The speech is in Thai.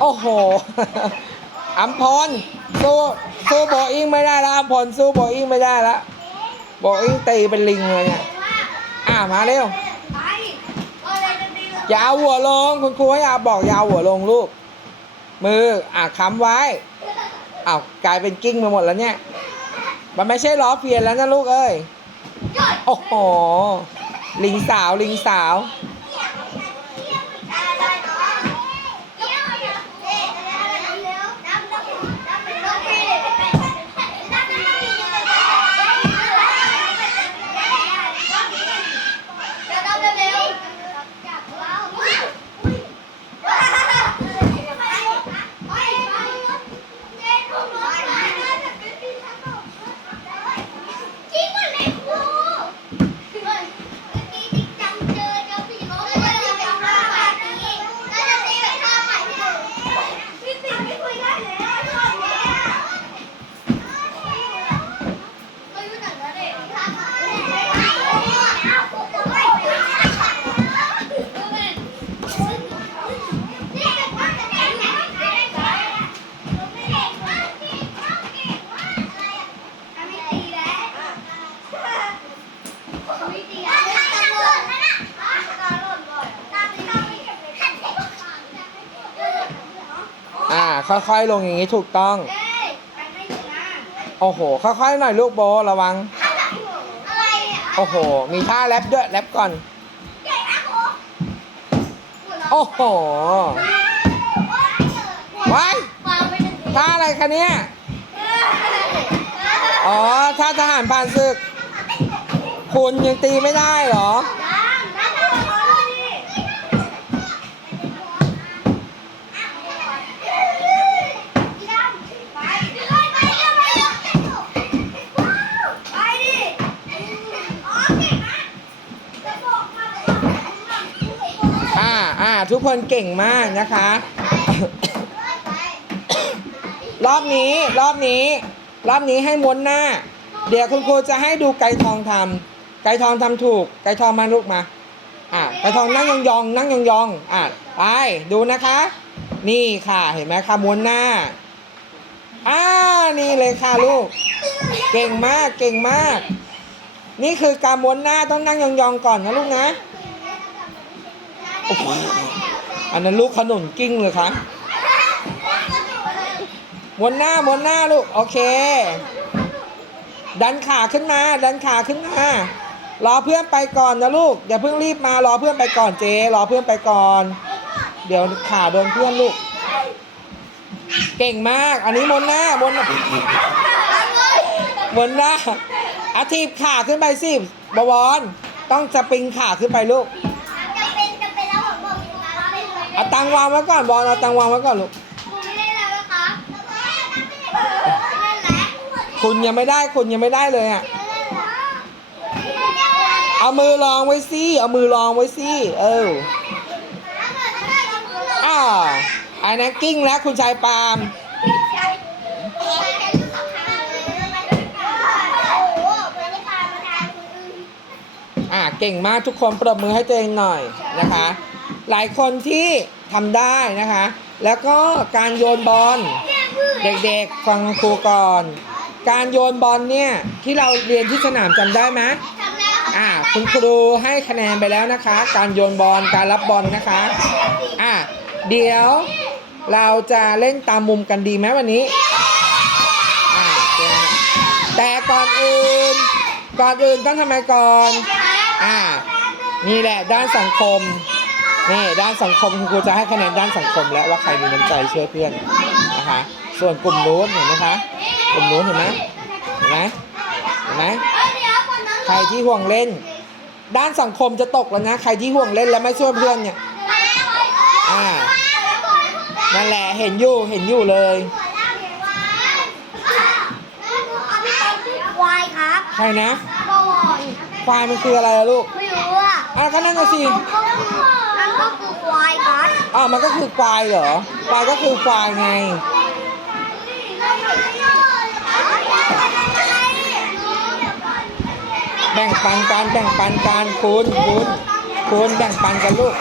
โอ้โหอัมพรสู้สู้โบอิงไม่ได้แล้วอัมพรสู้โบอิงไม่ได้แล้วโบอิงตีเป็นลิงเลยเนี่ยอ่ามาเร็วอาอะไรจะเลยอย่าเอาหัวลงคุณครูให้อาบอกอย่าเอาหัวลงลูก มืออะค้ำไว้อ้าวกลายเป็นกิ้งไปหมดแล้วเนี่ย มันไม่ใช่ล้อเพียนแล้วนะลูกเอ้ยโอ้โหลิงสาวลิงสาว ได้เนาะเดี๋ยวเดี๋ยวเดี๋ยวเดี๋ยวน้ำน้ำน้ำเป็นรถพี่น้ำน้ำน้ำพี่เดี๋ยวน้ำเร็วจับว้าวจริงมันเลยครู อ่า ค่อยๆลงอย่างนี้ถูกต้อง โอ้โห ค่อยๆหน่อยลูกโบระวัง โอ้โห มีท่าแรปด้วยแรปก่อน โอ้โหว้ายท่าอะไรคะเนี่ย อ๋อ ท่าทหารผ่านศึก คุณยังตีไม่ได้เหรอ ทุกคนเก่งมากนะคะ รอบนี้รอบนี้ รอบนี้ให้ม้วนหน้า เดี๋ยวคุณครูจะให้ดูไก่ทองทำไก่ทองทำถูก ไก่ทองมาลูกมาอ่าไก่ทองนั่งยองๆนั่งยองๆอ่าไปดูนะคะ นี่ค่ะเห็นไหมคะม้วนหน้าอ่านี่เลยค่ะลูก เก่งมากเก่งมาก นี่คือการม้วนหน้าต้องนั่งยองๆก่อนนะลูกนะ โอ้โหอันนั้นลูกขนุนกิ้งเลยครับมวนหน้ามวนหน้าลูก โอเค ดันขาขึ้นมา ดันขาขึ้นมารอเพื่อนไปก่อนนะลูก อย่าเพิ่งรีบมารอเพื่อนไปก่อนเจ รอเพื่อนไปก่อน เดี๋ยวขาโดนเพื่อนลูก เก่งมาก อันนี้มวนหน้ามวนหน้ามวนหน้าอาทีบขาขึ้นไปสิบวรต้องสปริงขาขึ้นไปลูก ตังวางไว้ก่อนบอลเอาตังวางไว้ก่อนลูกคุณยังไม่ได้คุณยังไม่ได้เลยอะเอามือรองไว้สิเอามือรองไว้สิเอออ่าอันนั้นกิ้งแล้วคุณชายปาล์มอ่าเก่งมากทุกคนปรบมือให้ตัวเองหน่อยนะคะ หลายคนที่ ทำได้นะคะ แล้วก็การโยนบอลเด็กๆฟังครูก่อน การโยนบอลเนี่ยที่เราเรียนที่สนามจำได้ไหมอ่าคุณครูให้คะแนนไปแล้วนะคะ การโยนบอลการรับบอลนะคะอ่าเดี๋ยวเราจะเล่นตามมุมกันดีไหมวันนี้อ่าแต่ก่อนอื่น ก่อนอื่นต้องทำไมก่อน อ่า นี่แหละด้านสังคม นี่ด้านสังคมคุณครูจะให้คะแนนด้านสังคม และว่าใครมีน้ำใจช่วยเพื่อนนะคะ ส่วนกลุ่มนู้นเห็นไหมคะ กลุ่มนู้นเห็นไหมเห็นไหมเห็นไหมใครที่ห่วงเล่น ด้านสังคมจะตกแล้วนะ ใครที่ห่วงเล่นแล้วไม่ช่วยเพื่อนเนี่ยอ่านั่นแหละเห็นอยู่เห็นอยู่เลยควายครับใครนะบอลควายมันคืออะไรอะลูกไม่รู้ อะอะก็นั่นน่ะสินั่นก็คือควายครับอ้าวมันก็คือควายเหรอควายก็คือควายไงแบ่งปันกันแบ่งปันกันคุณคุณคุณแบ่งปันกันลูก